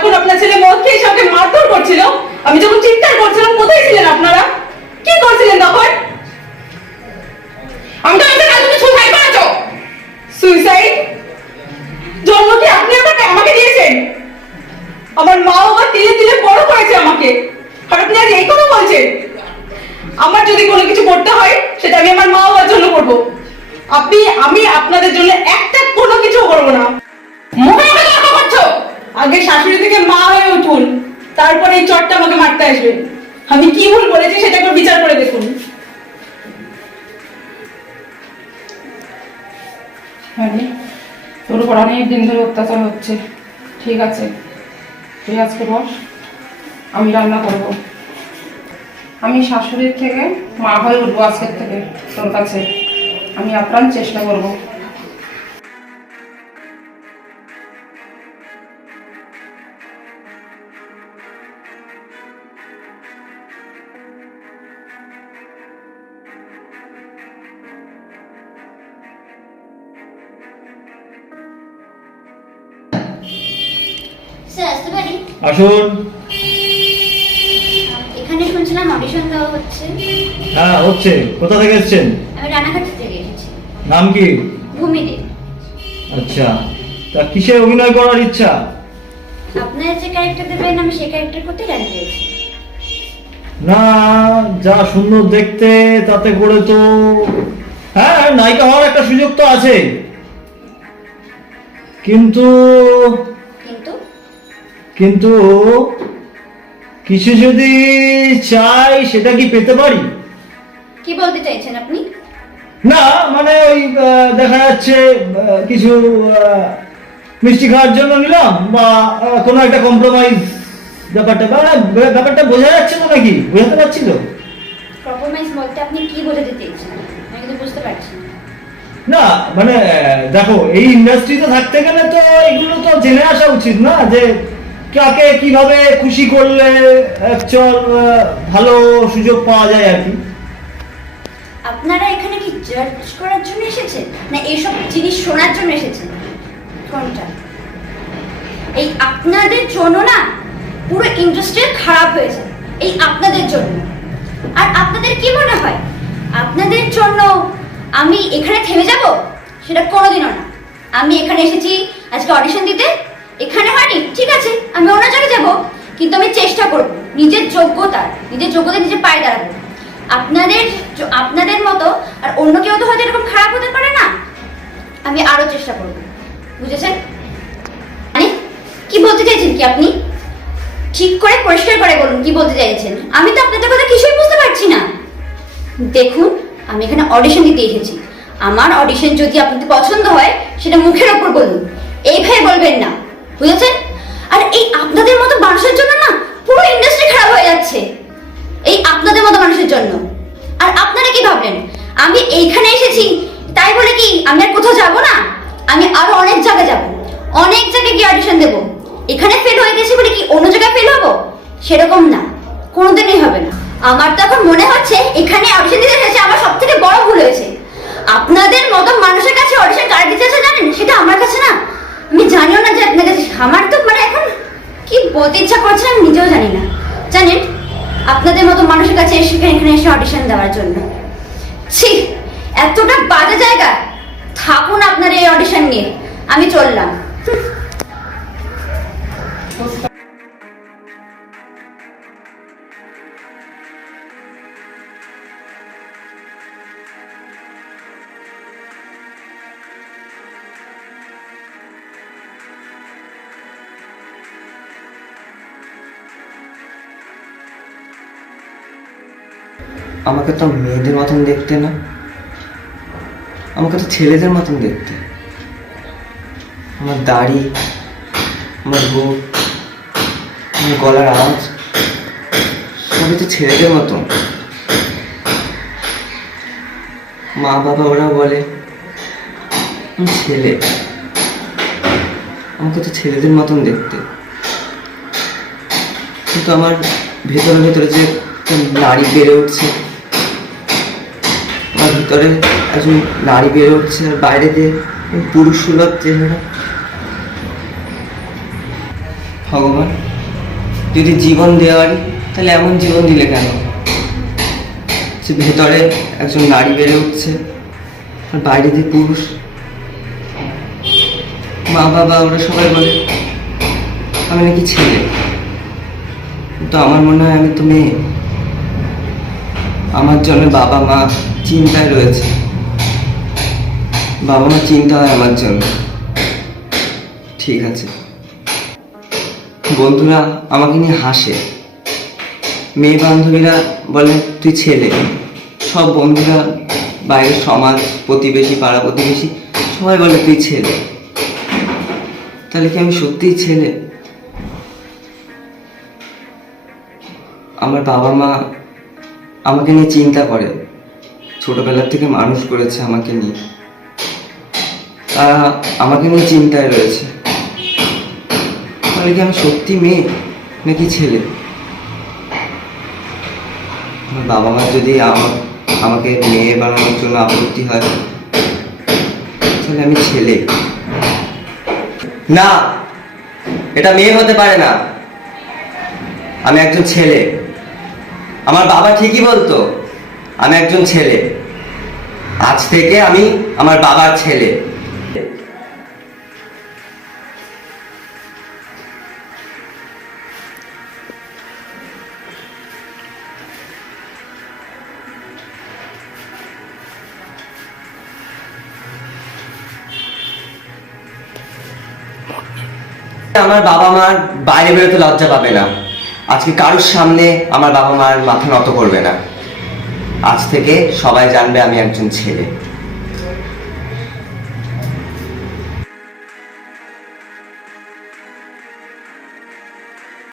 যখন আপনার ছেলে মদ খেয়ে এসে আমাকে মারধর করছিল, আমি যখন চিৎকার করছিলাম, কোথায় ছিলেন আপনারা? কি করছিলেন তখন? আমি তো আপনাকে কাল তুমি সুসাইড করেছো। সুইসাইড? জন্ম কি আপনি আমাকে দিয়েছেন? আমার মা বাবা তিলে তিলে বড় করেছে আমাকে, আর আপনি আজ এই কথা বলছেন? আমার যদি কোনো কিছু করতে হয় সেটা আমি আমার মা বাবার জন্য করবো। আমি আপনাদের জন্য একটা কোনো কিছু করবো না। মুখে মুখে তর্ক করছো? আগে শাশুড়ি থেকে মা হয়ে উঠুন, তারপরে এই চটটা আমাকে মারতে আসবেন। আমি কি ভুল করেছি সেটা একবার বিচার করে দেখুন। হ্যাঁ, তোর উপর অনেক দিন ধরে অত্যাচার হচ্ছে। ঠিক আছে, তুই আজকে বস, আমি রান্না করব। আমি শাশুড়ির থেকে মা হয়ে উঠবো আজকের থেকে তোর কাছে। আমি আপ্রাণ চেষ্টা করব। স্যার আসতে পারি? আসুন। এখানে শুনছিলাম অডিশন দেওয়া হচ্ছে। হ্যাঁ হচ্ছে। কোথা থেকে এসেছেন? আমি রানাঘাট থেকে এসেছি। নাম কি? ভূমিদে। আচ্ছা, তা কিসে অভিনয় করার ইচ্ছা? আপনারা যে ক্যারেক্টার দেবেন আমি সেই ক্যারেক্টার করতে রাজি আছি। না, যা সুন্দর দেখতে তাতে করে তো হ্যাঁ নায়িকা হওয়ার একটা সুযোগ তো আছে, কিন্তু কিন্তু কিন্তু কিছু যদি চাই সেটা কি পেতে পারি? কি বলতে চাইছেন আপনি? না মানে ওই দেখা যাচ্ছে কিছু মিষ্টি খাওয়ার জন্য নিলাম, বা কোনো একটা কম্প্রোমাইজ ব্যাপারটা বোঝা যাচ্ছে না নাকি? বোঝাতে পারছি তো? পারফরম্যান্স বলতে আপনি কি বোঝাতে চাইছেন আমি কিন্তু বুঝতে পারছি না। না মানে দেখো, এই ইন্ডাস্ট্রিতে থাকতে গেলে তো এগুলো তো জেনে আসা উচিত না, যে কাকে কিভাবে খুশি করলে অ্যাকচুয়াল ভালো সুযোগ পাওয়া যায় আর কি। আপনারা এখানে কি জাজ করার জন্য এসেছেন না এইসব জিনিস শোনার জন্য এসেছেন? কোনটা? এই আপনাদের জন্য না পুরো ইন্ডাস্ট্রি খারাপ হয়েছে, এই আপনাদের জন্য। আর আপনাদের কি মনে হয় আপনাদের জন্য আমি এখানে থেমে যাব? সেটা কোনোদিনও না। আমি এখানে এসেছি আজকে অডিশন দিতে, এখানে হয়নি ঠিক আছে, আমি অন্য জায়গায় যাব, কিন্তু আমি চেষ্টা করব নিজের যোগ্যতা নিজের পায়ে দাঁড়াবো। আপনাদের মতো আর অন্য কেউ তো হয়তো এরকম খারাপ হতে পারে না, আমি আরো চেষ্টা করব। বুঝেছেন? মানে কি বলতে চাইছেন কি আপনি? ঠিক করে পরিষ্কার করে বলুন কি বলতে চাইছেন। আমি তো আপনাদের কথা কিছুই বুঝতে পারছি না। দেখুন, আমি এখানে অডিশন দিতে এসেছি। আমার অডিশন যদি আপনাদের পছন্দ হয় সেটা মুখের ওপর বলুন, এইভাবে বলবেন না। বুঝেছেন? আর এই আপনাদের মতো মানুষের জন্য না পুরো ইন্ডাস্ট্রি খারাপ হয়ে যাচ্ছে, এই আপনাদের মতো মানুষের জন্য। আর আপনারা কি ভাবলেন আমি এইখানে এসেছি তাই বলে কি আমি আর কোথাও যাব না? আমি আরো অনেক জায়গায় যাব, অনেক জায়গায় গিয়ে অডিশন দেব। এখানে ফেল হয়ে গেছি বলে কি অন্য জায়গায় ফেল হবো? সেরকম না, কোনোদিনই হবে না। আমার তো এখন মনে হচ্ছে এখানে অডিশন দিতে এসেছে আমার সব থেকে বড় ভুল হয়েছে। আপনাদের মতো মানুষের কাছে অডিশন কার দিতে এসে জানেন? সেটা আমার কাছে না, আমি জানিও না যে আপনার কাছে। আমার তো মানে এখন কি বলতে ইচ্ছা করছে আমি নিজেও জানি না। জানেন, আপনাদের মতো মানুষের কাছে এখানে এসে অডিশন দেওয়ার জন্য, ছি, এতটা বাজে জায়গা। থাকুন আপনার এই অডিশন নিয়ে, আমি চললাম। আমাকে তো মেয়েদের মতন দেখতে না, আমাকে তো ছেলেদের মতন দেখতে। আমার দাড়ি, আমার গোঁফ, আমার গলার আওয়াজ সবই তো ছেলেদের মতন। মা বাবা ওরা বলে আমি ছেলে, আমাকে তো ছেলেদের মতন দেখতে। কিন্তু আমার ভেতরে ভেতরে যে নারী বেড়ে উঠছে, আমার ভিতরে একজন নারী বেড়ে উঠছে, আর বাইরে দিয়ে পুরুষ সুলভ চেহারা। ভগবান, যদি জীবন দেওয়ারই তাহলে এমন জীবন দিলে কেন? যে ভেতরে একজন নারী বেড়ে উঠছে আর বাইরে দিয়ে পুরুষ। মা বাবা ওরা সবাই বলে আমি নাকি ছেলে, তো আমার মনে হয় আমি তো মেয়ে। আমার জন্য বাবা মা চিন্তায় রয়েছে, বাবা মা চিন্তা হয় আমার জন্য। ঠিক আছে, বন্ধুরা আমাকে নিয়ে হাসে, মেয়ে বান্ধবীরা বলে তুই ছেলে, সব বন্ধুরা, বাইরের সমাজ, প্রতিবেশী, পাড়া প্রতিবেশী সবাই বলে তুই ছেলে। তাহলে কি আমি সত্যিই ছেলে? আমার বাবা মা আমাকে নিয়ে চিন্তা করে, ছোটবেলার থেকে মানুষ করেছে আমাকে নিয়ে, তারা আমাকে নিয়ে চিন্তায় রয়েছে। তাহলে কি আমি সত্যি মেয়ে নাকি ছেলে? আমার বাবা মা যদি আমাকে মেয়ে বানানোর জন্য আপত্তি হয়, তাহলে আমি ছেলে। না, এটা মেয়ে হতে পারে না, আমি একজন ছেলে। আমার বাবা ঠিকই বলতো, আমি একজন ছেলে। আজ থেকে আমি আমার বাবার ছেলে। আমার বাবা মার বাইরে বেরোতে লজ্জা পাবে না, আজকে কারোর সামনে আমার বাবা মার মাথা নত করবে না। আজ থেকে সবাই জানবে আমি একজন ছেলে।